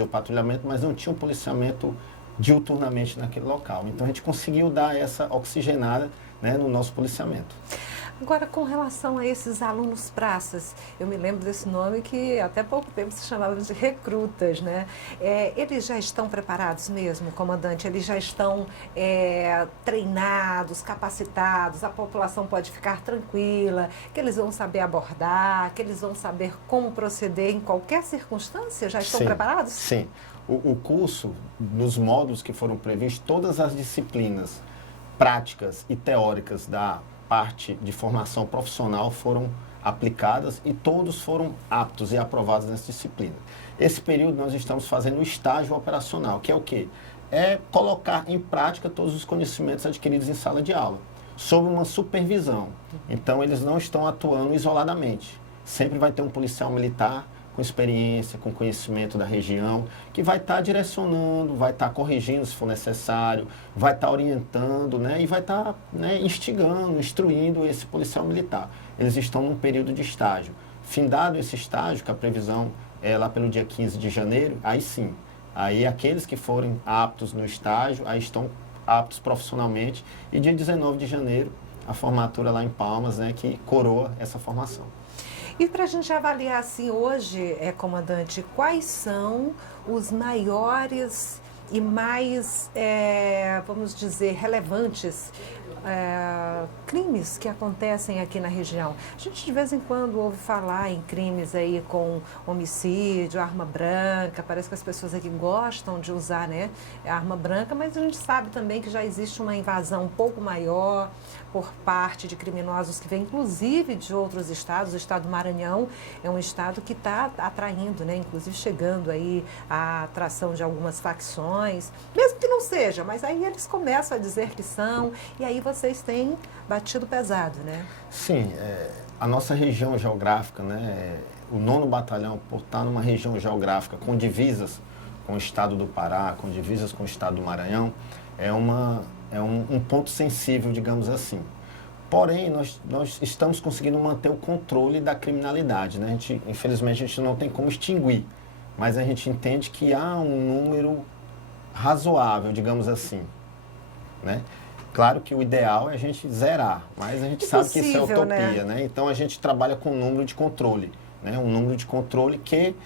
o patrulhamento, mas não tinha um policiamento diuturnamente naquele local. Então a gente conseguiu dar essa oxigenada, né, no nosso policiamento. Agora, com relação a esses alunos praças, eu me lembro desse nome que até pouco tempo se chamava de recrutas, né? Eles já estão preparados mesmo, comandante? Eles já estão treinados, capacitados? A população pode ficar tranquila, que eles vão saber abordar, que eles vão saber como proceder em qualquer circunstância? Já estão preparados? Sim. O curso, nos módulos que foram previstos, todas as disciplinas práticas e teóricas da parte de formação profissional foram aplicadas e todos foram aptos e aprovados nessa disciplina. Esse período nós estamos fazendo o estágio operacional, que é o quê? É colocar em prática todos os conhecimentos adquiridos em sala de aula, sob uma supervisão. Então eles não estão atuando isoladamente. Sempre vai ter um policial militar com experiência, com conhecimento da região, que vai estar direcionando, vai estar corrigindo se for necessário, vai estar orientando, né, e vai estar, né, instigando, instruindo esse policial militar. Eles estão num período de estágio. Findado esse estágio, que a previsão é lá pelo dia 15 de janeiro, aí sim, aí aqueles que forem aptos no estágio, aí estão aptos profissionalmente, e dia 19 de janeiro, a formatura lá em Palmas, né, que coroa essa formação. E para a gente avaliar assim hoje, comandante, quais são os maiores e mais, vamos dizer, relevantes crimes que acontecem aqui na região? A gente de vez em quando ouve falar em crimes aí com homicídio, arma branca, parece que as pessoas aqui gostam de usar, né, a arma branca, mas a gente sabe também que já existe uma invasão um pouco maior por parte de criminosos que vêm inclusive de outros estados. O estado do Maranhão é um estado que está atraindo, né, inclusive chegando aí a atração de algumas facções, mesmo que não seja, mas aí eles começam a dizer que são, e aí vocês têm batido pesado, né? Sim, a nossa região geográfica, né, o 9º Batalhão, por estar numa região geográfica com divisas com o estado do Pará, com divisas com o estado do Maranhão, é um ponto sensível, digamos assim. Porém, nós estamos conseguindo manter o controle da criminalidade, né? Infelizmente, a gente não tem como extinguir, mas a gente entende que há um número razoável, digamos assim, né? Claro que o ideal é a gente zerar, mas a gente sabe que isso é utopia, né? Então a gente trabalha com um número de controle, né? Um número de controle que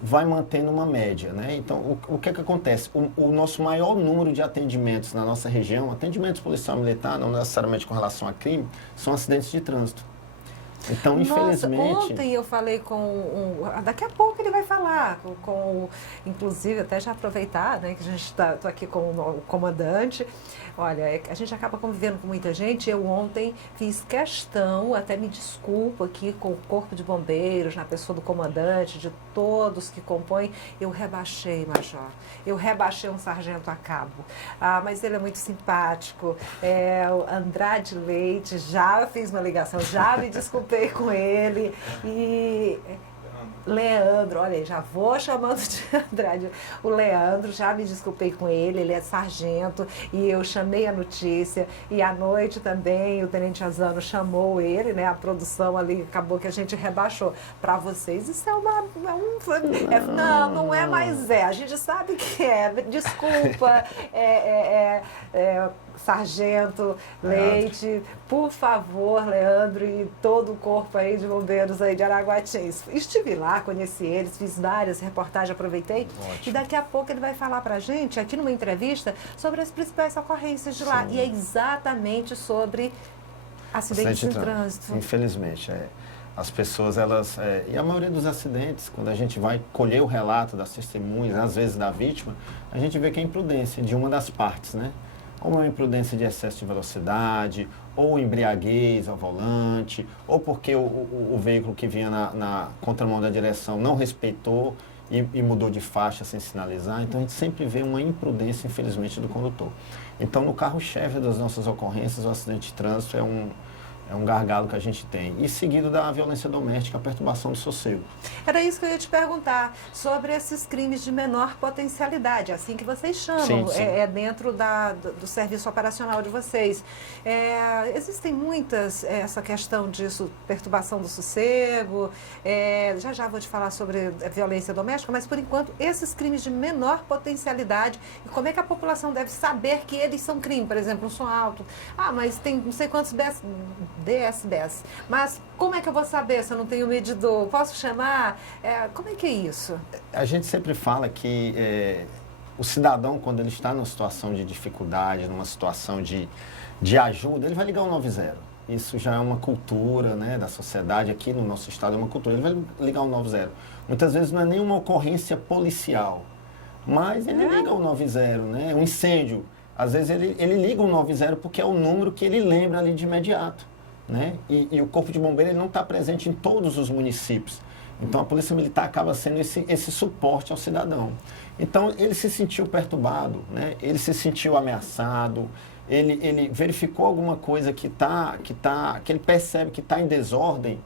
vai mantendo uma média, né? Então o que acontece? O nosso maior número de atendimentos na nossa região, atendimentos policial militar, não necessariamente com relação a crime, são acidentes de trânsito. Então, infelizmente... Nossa, ontem eu falei daqui a pouco ele vai falar, inclusive, até já aproveitar, né, que a gente tô aqui com o comandante. Olha, a gente acaba convivendo com muita gente. Eu ontem fiz questão, até me desculpo aqui com o Corpo de Bombeiros, na pessoa do comandante, de todos que compõem, eu rebaixei, Major. Eu rebaixei um sargento a cabo. Mas ele é muito simpático. O Andrade Leite, já fiz uma ligação, já me desculpei com ele. E Leandro, olha aí, já vou chamando de Andrade. O Leandro, já me desculpei com ele é sargento e eu chamei a notícia. E à noite também o Tenente Azano chamou ele, né? A produção ali acabou que a gente rebaixou. Para vocês isso é não é mais a gente sabe que é. Desculpa, Sargento Leite, por favor, Leandro e todo o corpo aí de bombeiros aí de Araguatins. Estive lá, conheci eles, fiz várias reportagens, aproveitei. Ótimo. E daqui a pouco ele vai falar pra gente, aqui numa entrevista, sobre as principais ocorrências de lá. Sim. E é exatamente sobre acidentes de trânsito. Infelizmente, as pessoas, e a maioria dos acidentes, quando a gente vai colher o relato das testemunhas, às vezes da vítima, a gente vê que é imprudência de uma das partes, né? Ou uma imprudência de excesso de velocidade, ou embriaguez ao volante, ou porque o veículo que vinha na contramão da direção não respeitou e mudou de faixa sem sinalizar. Então a gente sempre vê uma imprudência, infelizmente, do condutor. Então no carro-chefe das nossas ocorrências, o acidente de trânsito É um gargalo que a gente tem. E seguido da violência doméstica, a perturbação do sossego. Era isso que eu ia te perguntar, sobre esses crimes de menor potencialidade, assim que vocês chamam, Sim. É dentro do serviço operacional de vocês. Existem muitas, essa questão disso, perturbação do sossego, já vou te falar sobre violência doméstica, mas por enquanto, esses crimes de menor potencialidade, e como é que a população deve saber que eles são crime? Por exemplo, um som alto, mas tem não sei quantos DSBs. Mas como é que eu vou saber se eu não tenho medidor? Posso chamar? Como é que é isso? A gente sempre fala que o cidadão, quando ele está numa situação de dificuldade, numa situação de ajuda, ele vai ligar o 90. Isso já é uma cultura, né, da sociedade. Aqui no nosso estado é uma cultura. Ele vai ligar o 90. Muitas vezes não é nenhuma ocorrência policial, mas ele liga o 90, né? Um incêndio. Às vezes ele liga o 90 porque é o número que ele lembra ali de imediato. Né? E o Corpo de Bombeiro ele não está presente em todos os municípios. Então, a Polícia Militar acaba sendo esse suporte ao cidadão. Então, ele se sentiu perturbado, né? Ele se sentiu ameaçado, ele verificou alguma coisa que ele percebe que está em desordem,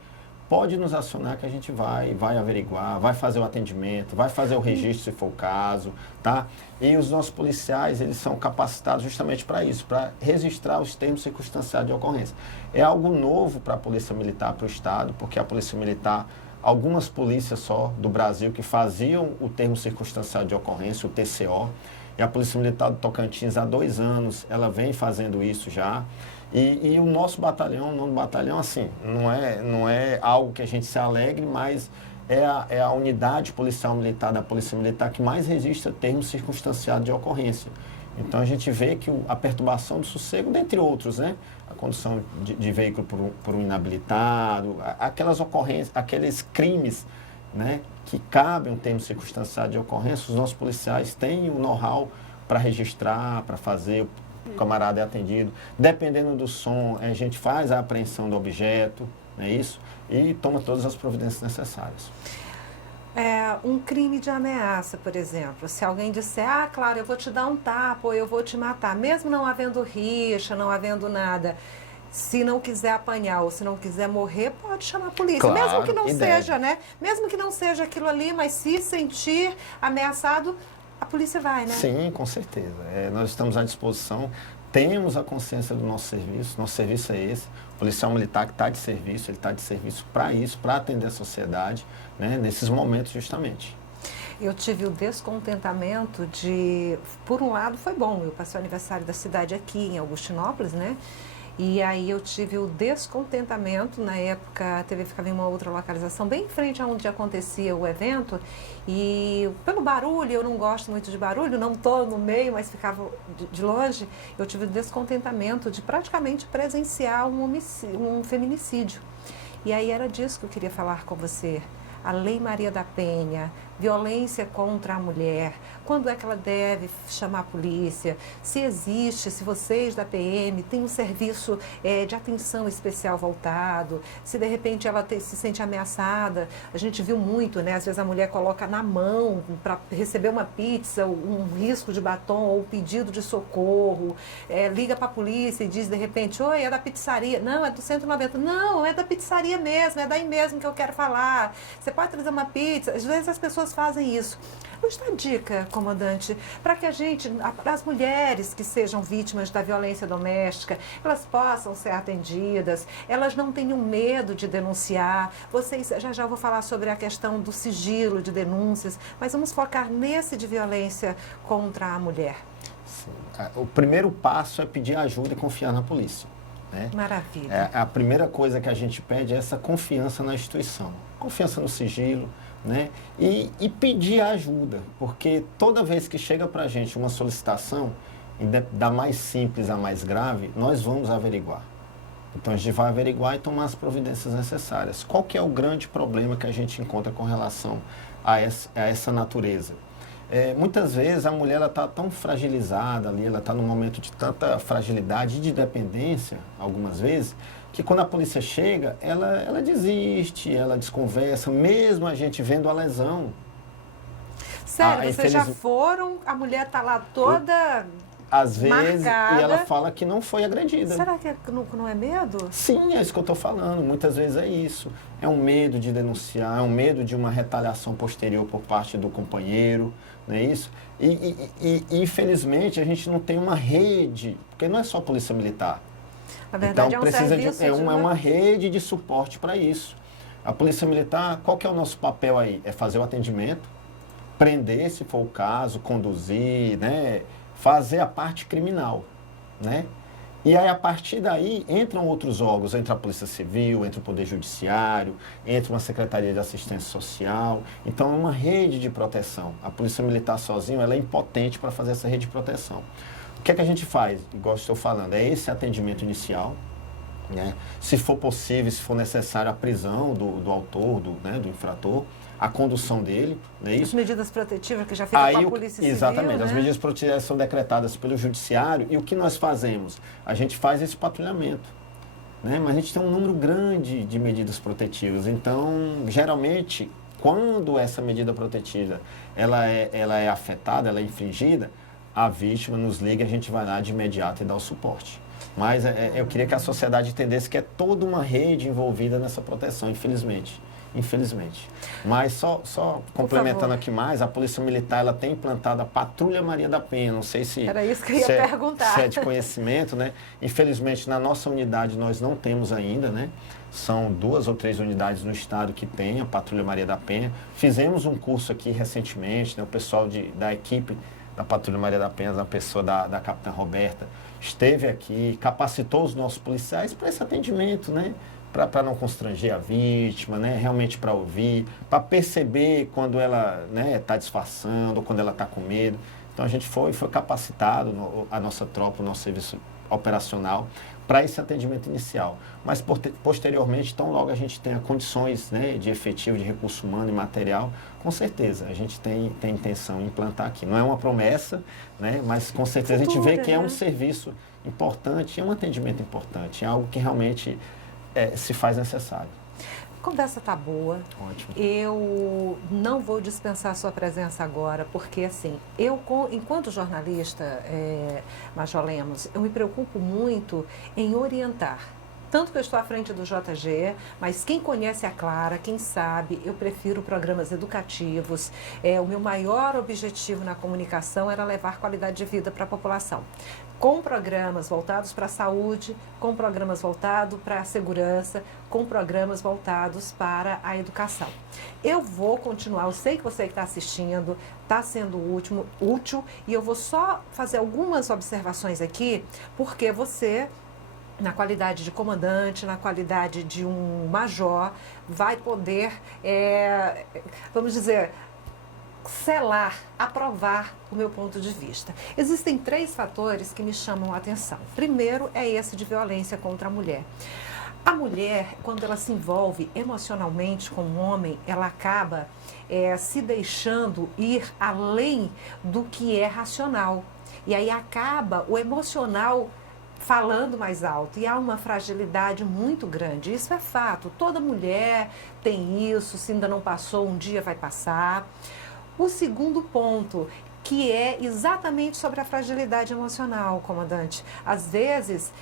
pode nos acionar que a gente vai averiguar, vai fazer o atendimento, vai fazer o registro se for o caso, tá? E os nossos policiais, eles são capacitados justamente para isso, para registrar os termos circunstanciados de ocorrência. É algo novo para a Polícia Militar, para o Estado, porque a Polícia Militar, algumas polícias só do Brasil que faziam o termo circunstanciado de ocorrência, o TCO, e a Polícia Militar do Tocantins, há 2 anos, ela vem fazendo isso já. E o nosso batalhão, o 9º Batalhão, assim, não é algo que a gente se alegre, mas é a unidade policial militar da Polícia Militar que mais resiste a termos circunstanciados de ocorrência. Então, a gente vê que a perturbação do sossego, dentre outros, né? A condução de veículo por um inabilitado, aquelas ocorrências, aqueles crimes, né, que cabem um termo circunstanciado de ocorrência, os nossos policiais têm o know-how para registrar, para fazer, o camarada é atendido. Dependendo do som, a gente faz a apreensão do objeto, não é isso? E toma todas as providências necessárias. Um crime de ameaça, por exemplo, se alguém disser, claro, eu vou te dar um tapa ou eu vou te matar, mesmo não havendo rixa, não havendo nada, se não quiser apanhar ou se não quiser morrer, pode chamar a polícia. Claro, mesmo que não seja, deve. né? Mesmo que não seja aquilo ali, mas se sentir ameaçado, a polícia vai, né? Sim, com certeza. Nós estamos à disposição, temos a consciência do nosso serviço é esse. O policial militar que está de serviço, ele está de serviço para isso, para atender a sociedade, né, nesses momentos justamente. Eu tive o descontentamento por um lado foi bom, eu passei o aniversário da cidade aqui em Augustinópolis, né? E aí eu tive o descontentamento, na época a TV ficava em uma outra localização, bem em frente a onde acontecia o evento, e pelo barulho, eu não gosto muito de barulho, não estou no meio, mas ficava de longe, eu tive o descontentamento de praticamente presenciar um feminicídio. E aí era disso que eu queria falar com você. A Lei Maria da Penha, violência contra a mulher, quando é que ela deve chamar a polícia, se existe, se vocês da PM têm um serviço de atenção especial voltado, se de repente ela se sente ameaçada. A gente viu muito, né? Às vezes a mulher coloca na mão para receber uma pizza, um risco de batom ou um pedido de socorro, liga para a polícia e diz de repente, oi, é da pizzaria. Não, é do 190. Não, é da pizzaria mesmo, é daí mesmo que eu quero falar. Você pode trazer uma pizza? Às vezes as pessoas fazem isso. Vou dar dica, comandante, para que as mulheres que sejam vítimas da violência doméstica, elas possam ser atendidas, elas não tenham medo de denunciar. Vocês, já vou falar sobre a questão do sigilo de denúncias, mas vamos focar nesse de violência contra a mulher. Sim. O primeiro passo é pedir ajuda e confiar na polícia. Né? Maravilha. A primeira coisa que a gente pede é essa confiança na instituição, confiança no sigilo, né? E pedir ajuda, porque toda vez que chega para a gente uma solicitação, da mais simples à mais grave, nós vamos averiguar. Então a gente vai averiguar e tomar as providências necessárias. Qual que é o grande problema que a gente encontra com relação a essa natureza? Muitas vezes a mulher está tão fragilizada ali, ela está num momento de tanta fragilidade e de dependência, algumas vezes, que quando a polícia chega, ela desiste, ela desconversa, mesmo a gente vendo a lesão. Sério, vocês já foram, a mulher está lá toda às vezes, marcada. e ela fala que não foi agredida. Será que não é medo? Sim, é isso que eu estou falando. Muitas vezes é isso. É um medo de denunciar, é um medo de uma retaliação posterior por parte do companheiro, não é isso? E infelizmente a gente não tem uma rede, porque não é só a Polícia Militar. Na verdade, Então é um precisa serviço é uma rede de suporte para isso. A Polícia Militar, qual que é o nosso papel aí? É fazer o atendimento, prender, se for o caso, conduzir, né? Fazer a parte criminal, né? E aí, a partir daí, entram outros órgãos, entra a Polícia Civil, entra o Poder Judiciário, entra uma Secretaria de Assistência Social. Então, é uma rede de proteção. A Polícia Militar sozinha, ela é impotente para fazer essa rede de proteção. O que é que a gente faz? Igual estou falando, é esse atendimento inicial, né? Se for possível, se for necessário, a prisão do autor, do infrator, a condução dele, não é As isso? medidas protetivas que já ficam com a Polícia Civil, Exatamente, né? as medidas protetivas são decretadas pelo Judiciário e o que nós fazemos? A gente faz esse patrulhamento, né? Mas a gente tem um número grande de medidas protetivas, então, geralmente, quando essa medida protetiva ela é afetada, ela é infringida, a vítima nos liga e a gente vai lá de imediato e dá o suporte. Mas eu queria que a sociedade entendesse que é toda uma rede envolvida nessa proteção, infelizmente. Infelizmente. Mas só complementando aqui mais, a Polícia Militar ela tem implantado a Patrulha Maria da Penha. Não sei se, era isso que eu ia perguntar. Se é de conhecimento, né? Infelizmente, na nossa unidade nós não temos ainda, né? São 2 ou 3 unidades no estado que tem a Patrulha Maria da Penha. Fizemos um curso aqui recentemente, né? O pessoal da equipe da Patrulha Maria da Penha, a pessoa da Capitã Roberta, esteve aqui, capacitou os nossos policiais para esse atendimento, né? Para não constranger a vítima, né? Realmente para ouvir, para perceber quando ela está disfarçando, quando ela está com medo. Então a gente foi capacitado, a nossa tropa, o nosso serviço operacional, para esse atendimento inicial. Mas posteriormente, tão logo a gente tenha condições, né, de efetivo, de recurso humano e material, com certeza a gente tem intenção em implantar aqui. Não é uma promessa, né, mas com certeza a gente vê que é um serviço importante, é um atendimento importante, é algo que realmente se faz necessário. A conversa está boa. Ótimo. Eu não vou dispensar a sua presença agora, porque assim, enquanto jornalista, Major Lemos, eu me preocupo muito em orientar. Tanto que eu estou à frente do JG, mas quem conhece a Clara, quem sabe, eu prefiro programas educativos. O meu maior objetivo na comunicação era levar qualidade de vida para a população. Com programas voltados para a saúde, com programas voltados para a segurança, com programas voltados para a educação. Eu vou continuar, eu sei que você que está assistindo está sendo útil e eu vou só fazer algumas observações aqui, porque você, na qualidade de comandante, na qualidade de um major, vai poder, vamos dizer, selar, aprovar o meu ponto de vista. Existem 3 fatores que me chamam a atenção. Primeiro é esse de violência contra a mulher. A mulher, quando ela se envolve emocionalmente com um homem, ela acaba se deixando ir além do que é racional. E aí acaba o emocional falando mais alto e há uma fragilidade muito grande. Isso é fato. Toda mulher tem isso, se ainda não passou, um dia vai passar. O segundo ponto, que é exatamente sobre a fragilidade emocional, comandante. Às vezes,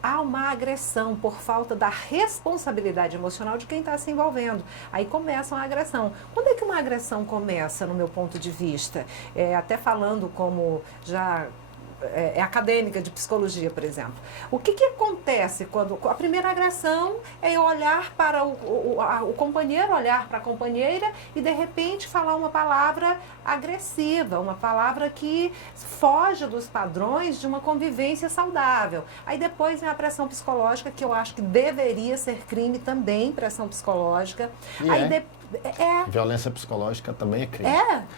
há uma agressão por falta da responsabilidade emocional de quem está se envolvendo. Aí começa uma agressão. Quando é que uma agressão começa, no meu ponto de vista? Até falando como já acadêmica de psicologia, por exemplo. O que acontece quando a primeira agressão é eu olhar para o companheiro, olhar para a companheira e de repente falar uma palavra agressiva, uma palavra que foge dos padrões de uma convivência saudável. Aí depois vem a pressão psicológica, que eu acho que deveria ser crime também, pressão psicológica. Violência psicológica também é crime.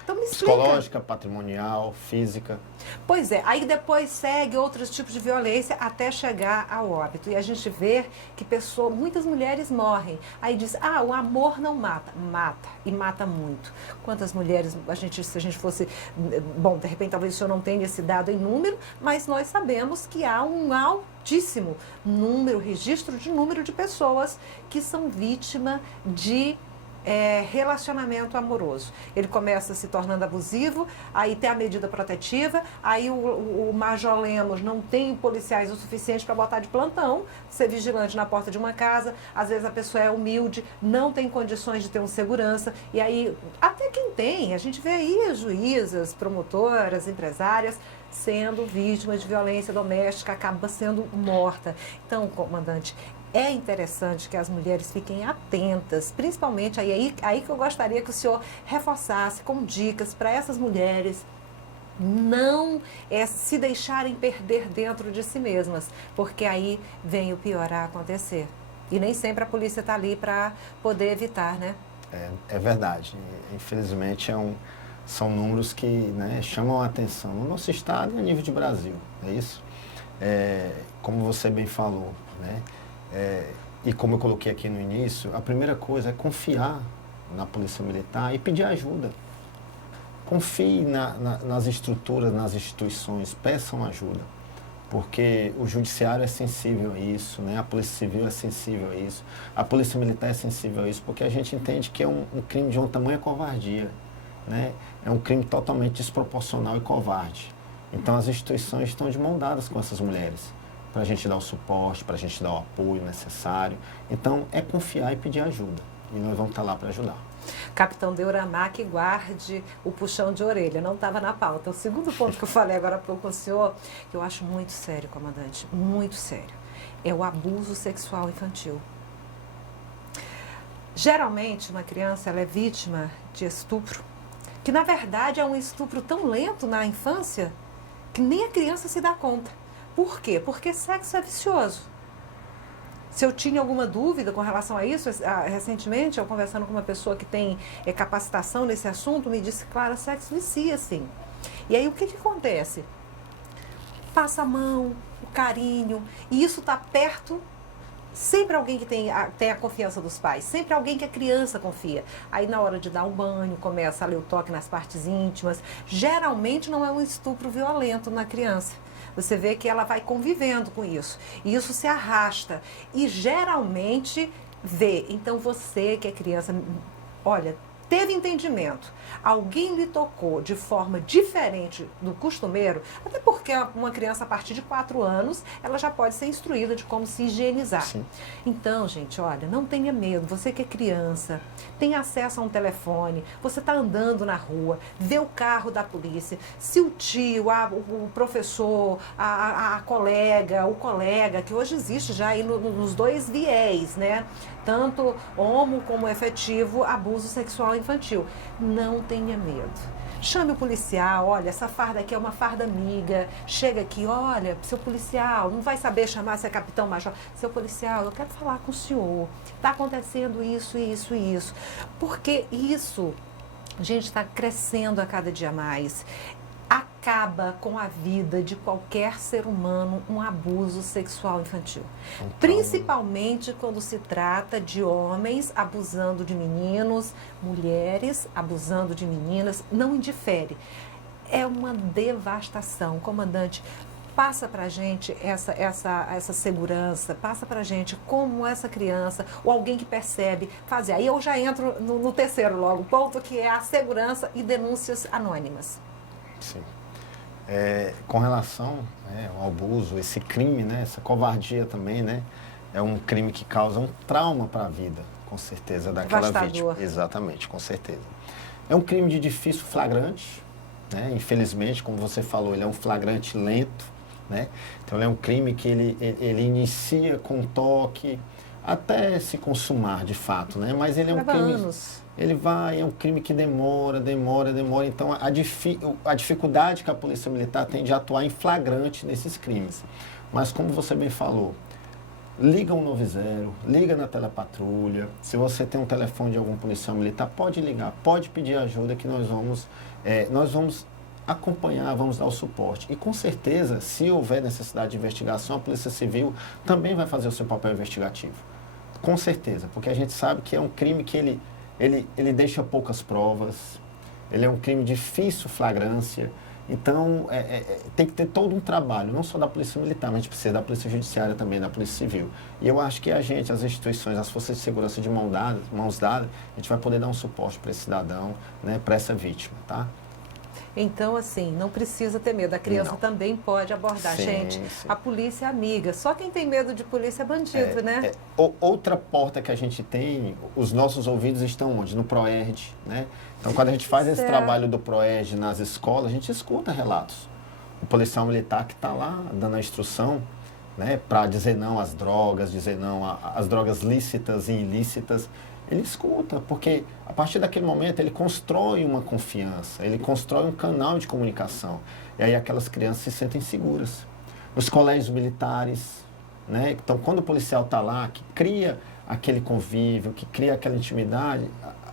Então me explica. Psicológica, patrimonial, física. Pois é, aí depois segue outros tipos de violência até chegar ao óbito. E a gente vê que muitas mulheres morrem. Aí diz, o amor não mata. Mata, e mata muito. Quantas mulheres, se a gente fosse... Bom, de repente talvez o senhor não tenha esse dado em número, mas nós sabemos que há um altíssimo registro de número de pessoas que são vítimas de relacionamento amoroso. Ele começa se tornando abusivo, aí tem a medida protetiva, aí o Major Lemos não tem policiais o suficiente para botar de plantão, ser vigilante na porta de uma casa, às vezes a pessoa é humilde, não tem condições de ter um segurança, e aí, até quem tem, a gente vê aí juízas, promotoras, empresárias, sendo vítimas de violência doméstica, acaba sendo morta. Então, comandante, é interessante que as mulheres fiquem atentas, principalmente aí que eu gostaria que o senhor reforçasse com dicas para essas mulheres não se deixarem perder dentro de si mesmas, porque aí vem o pior a acontecer. E nem sempre a polícia está ali para poder evitar, né? É verdade. Infelizmente, são números que, né, chamam a atenção no nosso estado e a nível de Brasil, é isso? Como você bem falou, né? E como eu coloquei aqui no início, a primeira coisa é confiar na Polícia Militar e pedir ajuda. Confie nas estruturas, nas instituições, peçam ajuda. Porque o judiciário é sensível a isso, né? A Polícia Civil é sensível a isso, a Polícia Militar é sensível a isso, porque a gente entende que é um crime de uma tamanha covardia, né? É um crime totalmente desproporcional e covarde. Então as instituições estão de mão dadas com essas mulheres, para a gente dar o suporte, para a gente dar o apoio necessário. Então é confiar e pedir ajuda, e nós vamos estar lá para ajudar. Capitão Deuramar, que guarde o puxão de orelha, não estava na pauta. O segundo ponto que eu falei agora há pouco com o senhor, que eu acho muito sério, comandante, muito sério, é o abuso sexual infantil. Geralmente, uma criança ela é vítima de estupro, que na verdade é um estupro tão lento na infância, que nem a criança se dá conta. Por quê? Porque sexo é vicioso. Se eu tinha alguma dúvida com relação a isso, recentemente, eu conversando com uma pessoa que tem capacitação nesse assunto, me disse, Clara, sexo vicia, sim. E aí, o que acontece? Passa a mão, o carinho, e isso está perto, sempre alguém que tem a confiança dos pais, sempre alguém que a criança confia. Aí, na hora de dar um banho, começa a ler o toque nas partes íntimas. Geralmente, não é um estupro violento na criança. Você vê que ela vai convivendo com isso. E isso se arrasta. E geralmente vê. Então você que é criança, olha, teve entendimento. Alguém lhe tocou de forma diferente do costumeiro, até porque uma criança a partir de 4 anos, ela já pode ser instruída de como se higienizar. Sim. Então, gente, olha, não tenha medo. Você que é criança, tem acesso a um telefone, você está andando na rua, vê o carro da polícia, se o tio, o professor, a colega, o colega, que hoje existe já aí nos dois viés, né? Tanto homo como efetivo abuso sexual infantil. Não tenha medo. Chame o policial, olha, essa farda aqui é uma farda amiga, chega aqui, olha, seu policial, não vai saber chamar se é capitão major, seu policial, eu quero falar com o senhor, está acontecendo isso, isso e isso, porque isso, a gente está crescendo a cada dia mais. Acaba com a vida de qualquer ser humano um abuso sexual infantil. Então, principalmente quando se trata de homens abusando de meninos, mulheres abusando de meninas, não indifere. É uma devastação. Comandante, passa para a gente essa segurança, passa para a gente como essa criança, ou alguém que percebe, fazer. Aí eu já entro no terceiro logo ponto, que é a segurança e denúncias anônimas. Sim. Com relação, né, ao abuso, esse crime, né, essa covardia também, né, é um crime que causa um trauma para a vida, com certeza, daquela vítima. Exatamente, com certeza. É um crime de difícil flagrante, né, infelizmente, como você falou, ele é um flagrante lento, né, então ele é um crime que ele inicia com toque até se consumar de fato, né, mas ele é um crime... anos. É um crime que demora. Então, a dificuldade que a Polícia Militar tem de atuar em flagrante nesses crimes. Mas, como você bem falou, liga 190, liga na telepatrulha. Se você tem um telefone de algum policial militar, pode ligar, pode pedir ajuda que nós vamos acompanhar, vamos dar o suporte. E, com certeza, se houver necessidade de investigação, a Polícia Civil também vai fazer o seu papel investigativo. Com certeza, porque a gente sabe que é um crime que ele deixa poucas provas, ele é um crime de difícil flagrância, Então, tem que ter todo um trabalho, não só da Polícia Militar, mas a gente precisa da Polícia Judiciária também, da Polícia Civil. E eu acho que a gente, as instituições, as forças de segurança de mãos dadas, a gente vai poder dar um suporte para esse cidadão, né, para essa vítima, tá? Então, assim, não precisa ter medo. A criança Não. também pode abordar. Sim, Gente, sim. a polícia é amiga. Só quem tem medo de polícia é bandido, né? Outra porta que a gente tem, os nossos ouvidos estão onde? No PROERD, né? Então, quando a gente faz esse Certo. trabalho do PROERD nas escolas, a gente escuta relatos. O policial militar que está lá dando a instrução, né, para dizer não às drogas, dizer não às drogas lícitas e ilícitas, ele escuta, porque a partir daquele momento ele constrói uma confiança, ele constrói um canal de comunicação. E aí aquelas crianças se sentem seguras. Nos colégios militares, né? Então, quando o policial está lá, que cria aquele convívio, que cria aquela intimidade,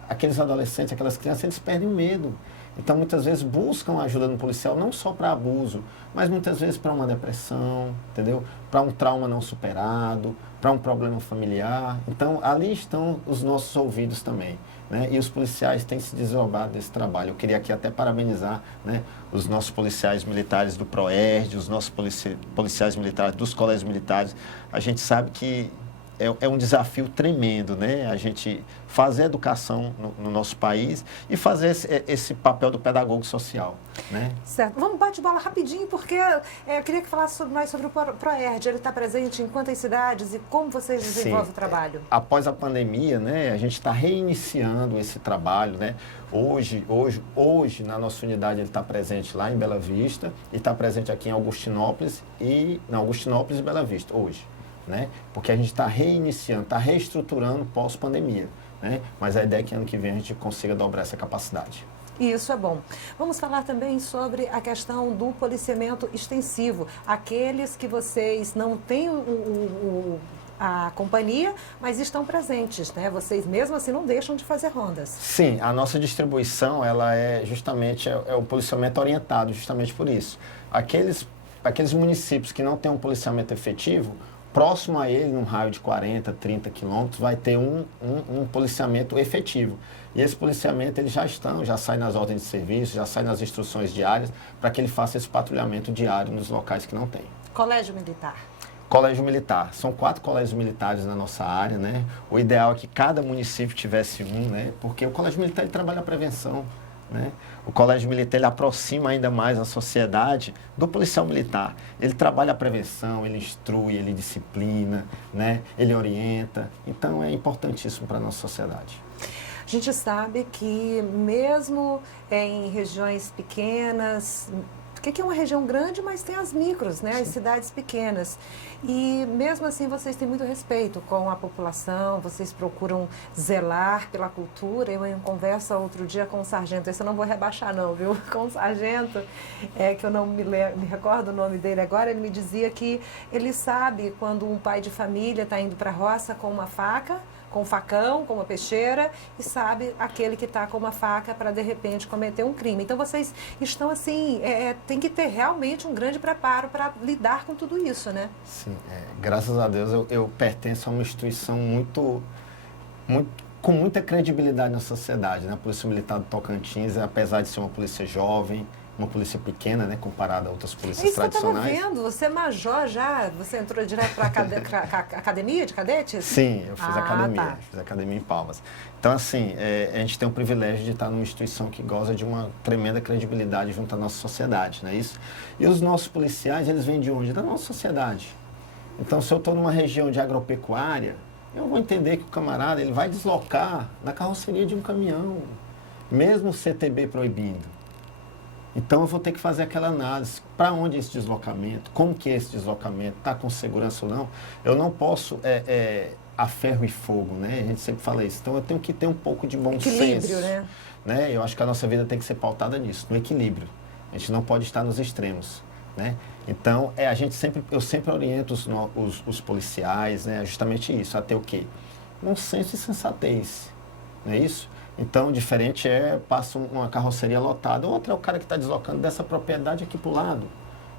aqueles adolescentes, aquelas crianças, eles perdem o medo. Então, muitas vezes buscam ajuda no policial, não só para abuso, mas muitas vezes para uma depressão, entendeu? Para um trauma não superado, para um problema familiar. Então, ali estão os nossos ouvidos também, né? E os policiais têm se desdobrado desse trabalho. Eu queria aqui até parabenizar, né, os nossos policiais militares do PROERD, os nossos policiais militares dos colégios militares. A gente sabe que é um desafio tremendo, né? A gente fazer educação no nosso país e fazer esse papel do pedagogo social, né? Certo. Vamos bate-bola rapidinho, porque eu queria que falasse mais sobre o PROERD. Ele está presente em quantas cidades e como vocês desenvolvem o trabalho? Após a pandemia, né, a gente está reiniciando esse trabalho, né? Hoje, na nossa unidade, ele está presente lá em Bela Vista e está presente aqui em Augustinópolis e Bela Vista, hoje. Né? Porque a gente está reiniciando, está reestruturando pós-pandemia, né? Mas a ideia é que ano que vem a gente consiga dobrar essa capacidade. E isso é bom. Vamos falar também sobre a questão do policiamento extensivo. Aqueles que vocês não têm a companhia, mas estão presentes, né? Vocês mesmo assim não deixam de fazer rondas. Sim, a nossa distribuição, ela é justamente o policiamento orientado, justamente por isso. Aqueles municípios que não têm um policiamento efetivo, próximo a ele, num raio de 40, 30 quilômetros, vai ter um policiamento efetivo. E esse policiamento, eles já sai nas ordens de serviço, já sai nas instruções diárias, para que ele faça esse patrulhamento diário nos locais que não tem. Colégio Militar. Colégio Militar. São 4 colégios militares na nossa área, né? O ideal é que cada município tivesse um, né? Porque o Colégio Militar, ele trabalha a prevenção, né? O Colégio Militar, ele aproxima ainda mais a sociedade do policial militar. Ele trabalha a prevenção, ele instrui, ele disciplina, né? Ele orienta. Então, é importantíssimo para a nossa sociedade. A gente sabe que mesmo em regiões pequenas, porque é uma região grande, mas tem as micros, né? As cidades pequenas. E mesmo assim vocês têm muito respeito com a população, vocês procuram zelar pela cultura. Eu em conversa outro dia com o sargento, esse eu não vou rebaixar não, viu? Com o sargento, que eu não me recordo o nome dele agora, ele me dizia que ele sabe quando um pai de família está indo para a roça com uma faca, com um facão, com uma peixeira, e sabe aquele que está com uma faca para, de repente, cometer um crime. Então, vocês estão, assim, tem que ter realmente um grande preparo para lidar com tudo isso, né? Sim, graças a Deus eu pertenço a uma instituição com muita credibilidade na sociedade, né? A Polícia Militar do Tocantins, apesar de ser uma polícia jovem, uma polícia pequena, né, comparada a outras polícias tradicionais. Eu estava vendo, você é major já, você entrou direto para a academia de cadetes? Sim, eu fiz academia, tá. fiz academia em Palmas. Então, assim, a gente tem o privilégio de estar numa instituição que goza de uma tremenda credibilidade junto à nossa sociedade, não é isso? E os nossos policiais, eles vêm de onde? Da nossa sociedade. Então, se eu estou numa região de agropecuária, eu vou entender que o camarada, ele vai deslocar na carroceria de um caminhão, mesmo o CTB proibindo. Então, eu vou ter que fazer aquela análise. Para onde é esse deslocamento? Como que é esse deslocamento? Está com segurança ou não? Eu não posso a ferro e fogo, né? A gente sempre fala isso. Então, eu tenho que ter um pouco de bom senso. Equilíbrio, né? Eu acho que a nossa vida tem que ser pautada nisso, no equilíbrio. A gente não pode estar nos extremos, né? Então, eu sempre oriento os policiais, né? Justamente isso, a ter o quê? Bom senso e sensatez, não é isso? Então, diferente passa uma carroceria lotada, outra é o cara que está deslocando dessa propriedade aqui para o lado.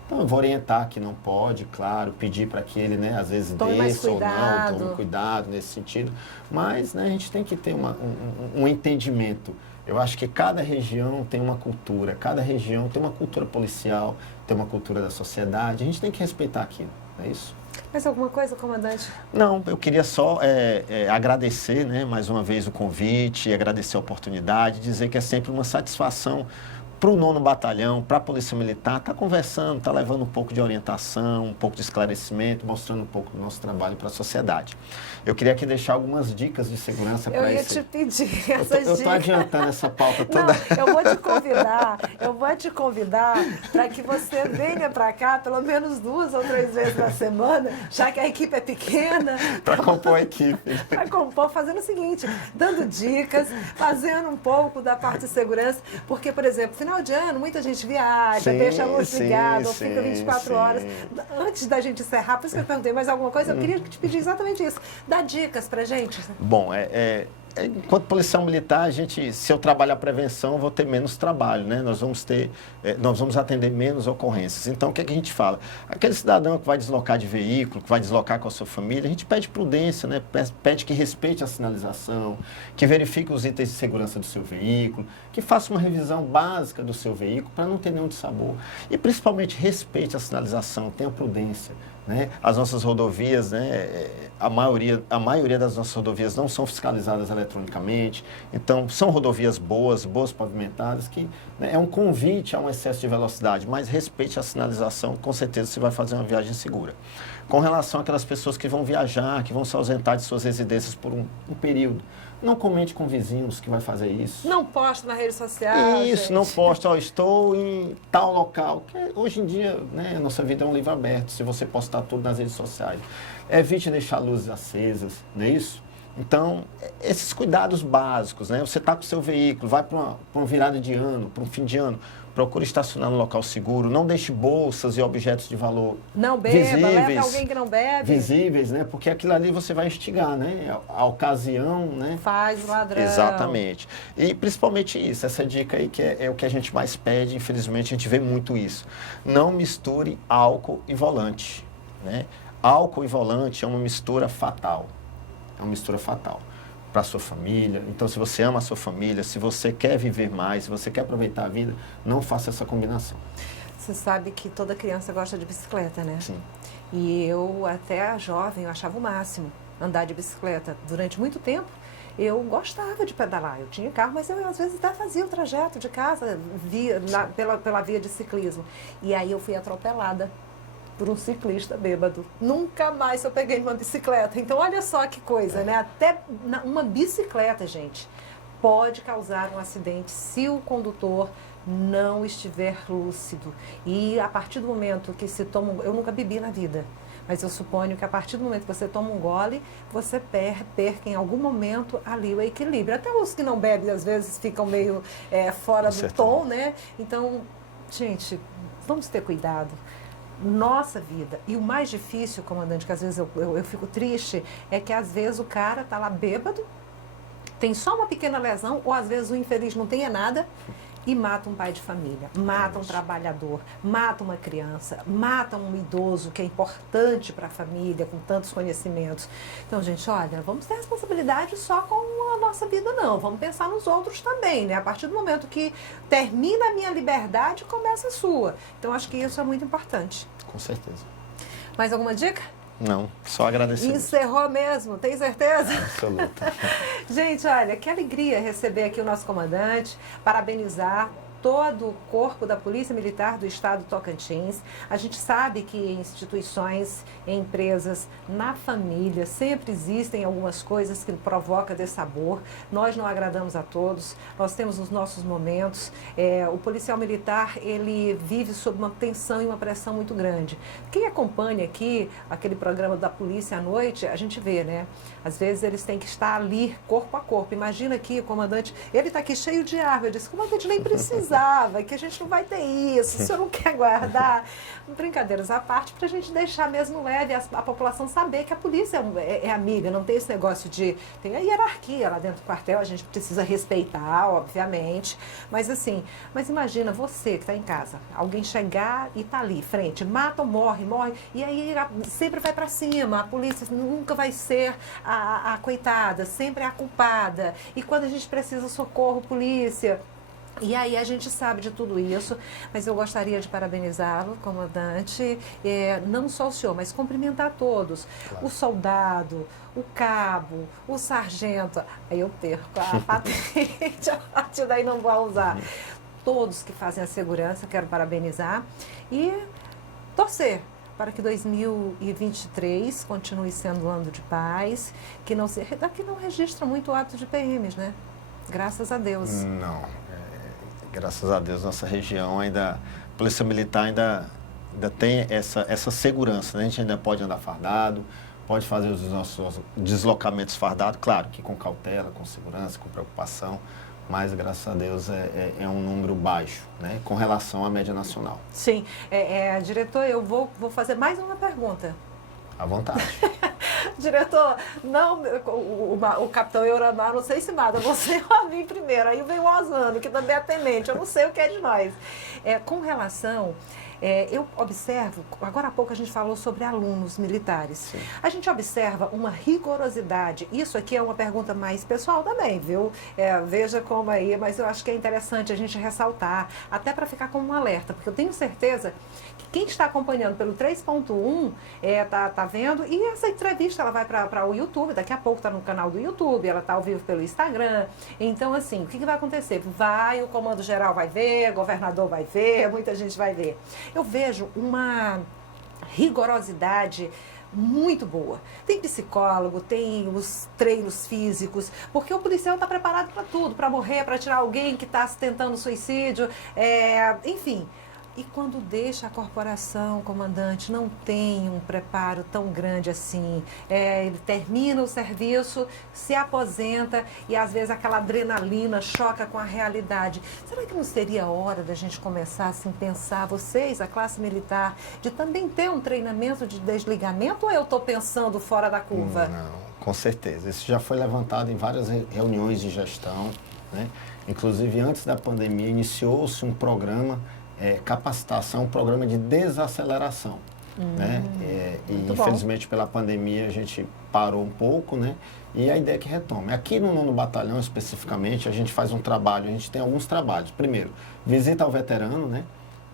Então, eu vou orientar que não pode, claro, pedir para que ele, né, às vezes desça ou não, tome cuidado nesse sentido. Mas, né, a gente tem que ter um entendimento. Eu acho que cada região tem uma cultura, cada região tem uma cultura policial, tem uma cultura da sociedade. A gente tem que respeitar aquilo, não é isso? Mais alguma coisa, comandante? Não, eu queria só agradecer, né, mais uma vez o convite, agradecer a oportunidade, dizer que é sempre uma satisfação para o 9º Batalhão, para a Polícia Militar, estar conversando, estar levando um pouco de orientação, um pouco de esclarecimento, mostrando um pouco do nosso trabalho para a sociedade. Eu queria aqui deixar algumas dicas de segurança para esse... Eu ia te pedir essas dicas. Eu estou adiantando essa pauta toda. Não, eu vou te convidar para que você venha para cá pelo menos 2 ou 3 vezes na semana, já que a equipe é pequena. Para compor a equipe. Para compor, fazendo o seguinte, dando dicas, fazendo um pouco da parte de segurança, porque, por exemplo, final de ano, muita gente viaja, deixa a luz ligada, ou fica 24 horas. Antes da gente encerrar, por isso que eu perguntei mais alguma coisa, eu queria te pedir exatamente isso. Dá dicas pra gente. Bom, enquanto policial militar, se eu trabalhar prevenção, eu vou ter menos trabalho, né? Nós vamos atender menos ocorrências. Então, o que é que a gente fala? Aquele cidadão que vai deslocar de veículo, que vai deslocar com a sua família, a gente pede prudência, né? Pede que respeite a sinalização, que verifique os itens de segurança do seu veículo, que faça uma revisão básica do seu veículo para não ter nenhum dissabor. E, principalmente, respeite a sinalização, tenha prudência. Né? As nossas rodovias, né, a maioria das nossas rodovias não são fiscalizadas eletronicamente, então são rodovias boas pavimentadas, que, né, é um convite a um excesso de velocidade, mas respeite a sinalização, com certeza você vai fazer uma viagem segura. Com relação àquelas pessoas que vão viajar, que vão se ausentar de suas residências por um período, não comente com vizinhos que vai fazer isso. Não posta na rede social. Isso, gente. Não posta, estou em tal local. Que hoje em dia, né, a nossa vida é um livro aberto, se você postar tudo nas redes sociais. Evite deixar luzes acesas, não é isso? Então, esses cuidados básicos, né? Você está com o seu veículo, vai para uma virada de ano, para um fim de ano, procure estacionar no local seguro, não deixe bolsas e objetos de valor não beba, leva alguém que não bebe. Visíveis, né? Porque aquilo ali você vai instigar, né? A ocasião, né? Faz o ladrão. Exatamente. E principalmente isso, essa dica aí que é o que a gente mais pede, infelizmente a gente vê muito isso. Não misture álcool e volante, né? Álcool e volante é uma mistura fatal. É uma mistura fatal para a sua família. Então, se você ama a sua família, se você quer viver mais, se você quer aproveitar a vida, não faça essa combinação. Você sabe que toda criança gosta de bicicleta, né? Sim. E eu, até jovem, eu achava o máximo andar de bicicleta. Durante muito tempo, eu gostava de pedalar. Eu tinha carro, mas eu, às vezes, até fazia o trajeto de casa pela via de ciclismo. E aí eu fui atropelada por um ciclista bêbado. Nunca mais eu peguei uma bicicleta. Então, olha só que coisa, né? Até uma bicicleta, gente, pode causar um acidente se o condutor não estiver lúcido. E a partir do momento que se toma... Eu nunca bebi na vida, mas eu suponho que a partir do momento que você toma um gole, você perca em algum momento ali o equilíbrio. Até os que não bebem, às vezes, ficam meio fora do tom, né? Então, gente, vamos ter cuidado. Nossa vida. E o mais difícil, comandante, que às vezes eu fico triste, é que às vezes o cara tá lá bêbado, tem só uma pequena lesão, ou às vezes o infeliz não tenha nada, e mata um pai de família, mata um trabalhador, mata uma criança, mata um idoso que é importante para a família, com tantos conhecimentos. Então, gente, olha, vamos ter responsabilidade só com a nossa vida, não. Vamos pensar nos outros também, né? A partir do momento que termina a minha liberdade, começa a sua. Então, acho que isso é muito importante. Com certeza. Mais alguma dica? Não, só agradecer. Encerrou mesmo, tem certeza? Absoluta. Gente, olha, que alegria receber aqui o nosso comandante, parabenizar todo o corpo da Polícia Militar do Estado do Tocantins. A gente sabe que em instituições, em empresas, na família, sempre existem algumas coisas que provocam dessabor. Nós não agradamos a todos, nós temos os nossos momentos. O policial militar, ele vive sob uma tensão e uma pressão muito grande. Quem acompanha aqui aquele programa da polícia à noite, a gente vê, né? Às vezes eles têm que estar ali, corpo a corpo. Imagina aqui o comandante, ele está aqui cheio de arma. Eu disse, comandante, nem precisa avisava que a gente não vai ter isso, o senhor não quer guardar. Brincadeiras à parte, para a gente deixar mesmo leve a população saber que a polícia é amiga, não tem esse negócio de... Tem a hierarquia lá dentro do quartel, a gente precisa respeitar, obviamente, mas assim, mas imagina você que está em casa, alguém chegar e tá ali, frente, mata ou morre, e aí sempre vai para cima, a polícia nunca vai ser a coitada, sempre é a culpada, e quando a gente precisa socorro, polícia... E aí a gente sabe de tudo isso, mas eu gostaria de parabenizá-lo, comandante, não só o senhor, mas cumprimentar todos. Claro. O soldado, o cabo, o sargento, aí eu perco a patente, a partir daí não vou usar. Todos que fazem a segurança, quero parabenizar e torcer para que 2023 continue sendo um ano de paz, que não se... Daqui não registra muito ato de PMs, né? Graças a Deus. Não. Graças a Deus, nossa região ainda, a Polícia Militar ainda tem essa segurança, né? A gente ainda pode andar fardado, pode fazer os nossos deslocamentos fardados, claro que com cautela, com segurança, com preocupação, mas graças a Deus é um número baixo, né? Com relação à média nacional. Sim. Diretor, eu vou fazer mais uma pergunta. À vontade. Diretor, não, o capitão Euramar, não sei se mata, você ou a mim primeiro, aí vem o Osano, que também é tenente, eu não sei o que é de nós. Com relação, eu observo, agora há pouco a gente falou sobre alunos militares, sim. A gente observa uma rigorosidade, isso aqui é uma pergunta mais pessoal também, viu? Veja como aí, mas eu acho que é interessante a gente ressaltar, até para ficar como um alerta, porque eu tenho certeza que quem está acompanhando pelo 3.1 tá vendo, e essa entrevista ela vai para o YouTube, daqui a pouco está no canal do YouTube, ela está ao vivo pelo Instagram, então assim, o que vai acontecer? O comando geral vai ver, o governador vai ver, muita gente vai ver. Eu vejo uma rigorosidade muito boa. Tem psicólogo, tem os treinos físicos, porque o policial está preparado para tudo, para morrer, para tirar alguém que está tentando suicídio, enfim. E quando deixa a corporação, comandante, não tem um preparo tão grande assim. Ele termina o serviço, se aposenta e às vezes aquela adrenalina choca com a realidade. Será que não seria hora da gente começar assim, pensar, vocês, a classe militar, de também ter um treinamento de desligamento, ou eu estou pensando fora da curva? Não, com certeza. Isso já foi levantado em várias reuniões de gestão, né? Inclusive, antes da pandemia, iniciou-se um programa capacitação, um programa de desaceleração, né? E infelizmente pela pandemia a gente parou um pouco, né? E a ideia é que retome. Aqui no 9º Batalhão especificamente a gente faz um trabalho, a gente tem alguns trabalhos. Primeiro, visita ao veterano, né?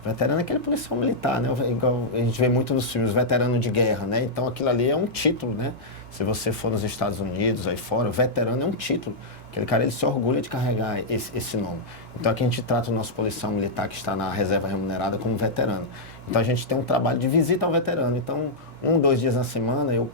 O veterano é aquele policial militar, né? Igual a gente vê muito nos filmes, veterano de guerra, né? Então aquilo ali é um título, né? Se você for nos Estados Unidos, aí fora, o veterano é um título. Aquele cara, ele se orgulha de carregar esse nome. Então, aqui a gente trata o nosso policial militar que está na reserva remunerada como veterano. Então, a gente tem um trabalho de visita ao veterano. Então, 1, 2 dias na semana, eu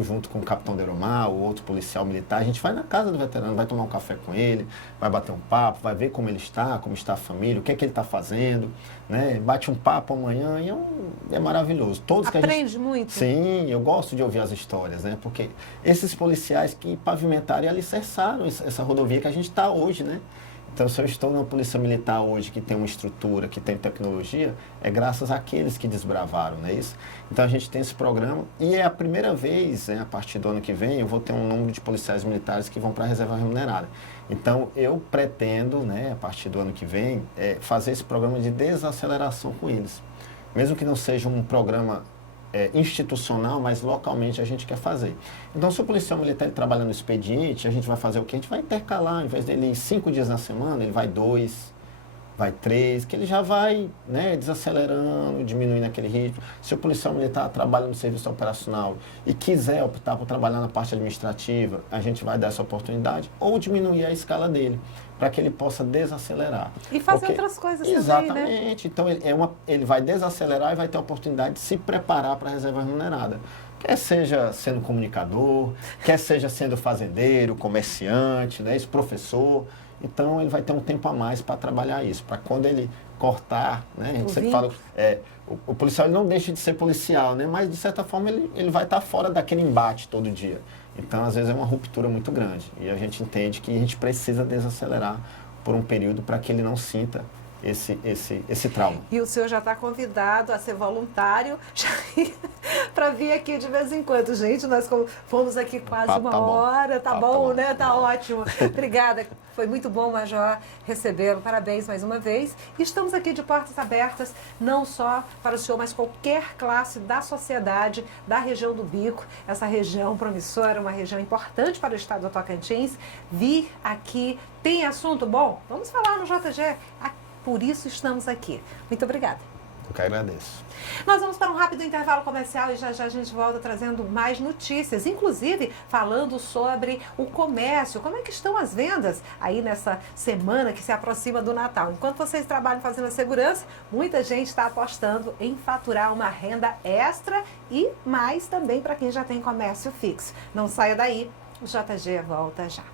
junto com o capitão Deromar, o outro policial militar, a gente vai na casa do veterano, vai tomar um café com ele, vai bater um papo, vai ver como ele está, como está a família, o que é que ele está fazendo, né? Bate um papo amanhã e é maravilhoso. Aprende muito. Sim, eu gosto de ouvir as histórias, né? Porque esses policiais que pavimentaram e alicerçaram essa rodovia que a gente está hoje, né? Então, se eu estou numa polícia militar hoje que tem uma estrutura, que tem tecnologia, é graças àqueles que desbravaram, não é isso? Então, a gente tem esse programa e é a primeira vez, a partir do ano que vem, eu vou ter um número de policiais militares que vão para a reserva remunerada. Então, eu pretendo, né, a partir do ano que vem, fazer esse programa de desaceleração com eles. Mesmo que não seja um programa institucional, mas localmente a gente quer fazer. Então, se o policial militar trabalha no expediente, a gente vai fazer o quê? A gente vai intercalar, ao invés dele ir 5 dias na semana, ele vai 2, vai 3, que ele já vai, né, desacelerando, diminuindo aquele ritmo. Se o policial militar trabalha no serviço operacional e quiser optar por trabalhar na parte administrativa, a gente vai dar essa oportunidade ou diminuir a escala dele, para que ele possa desacelerar. E fazer outras coisas também, né? Exatamente. Então, ele vai desacelerar e vai ter a oportunidade de se preparar para a reserva remunerada. Quer seja sendo comunicador, quer seja sendo fazendeiro, comerciante, né, esse professor. Então, ele vai ter um tempo a mais para trabalhar isso, para quando ele cortar, né? A gente sempre fala, o policial ele não deixa de ser policial, né? Mas, de certa forma, ele vai estar fora daquele embate todo dia. Então, às vezes, é uma ruptura muito grande. E a gente entende que a gente precisa desacelerar por um período para que ele não sinta esse trauma. E o senhor já está convidado a ser voluntário para vir aqui de vez em quando. Gente, nós fomos aqui quase uma hora. Tá bom, né? Tá ótimo. Obrigada. Foi muito bom, Major, recebê-lo. Parabéns mais uma vez. E estamos aqui de portas abertas, não só para o senhor, mas qualquer classe da sociedade, da região do Bico, essa região promissora, uma região importante para o estado do Tocantins. Vir aqui, tem assunto bom? Vamos falar no JG. Por isso estamos aqui. Muito obrigada. Eu que agradeço. Nós vamos para um rápido intervalo comercial e já já a gente volta trazendo mais notícias, inclusive falando sobre o comércio, como é que estão as vendas aí nessa semana que se aproxima do Natal. Enquanto vocês trabalham fazendo a segurança, muita gente está apostando em faturar uma renda extra e mais também para quem já tem comércio fixo. Não saia daí, o JG volta já.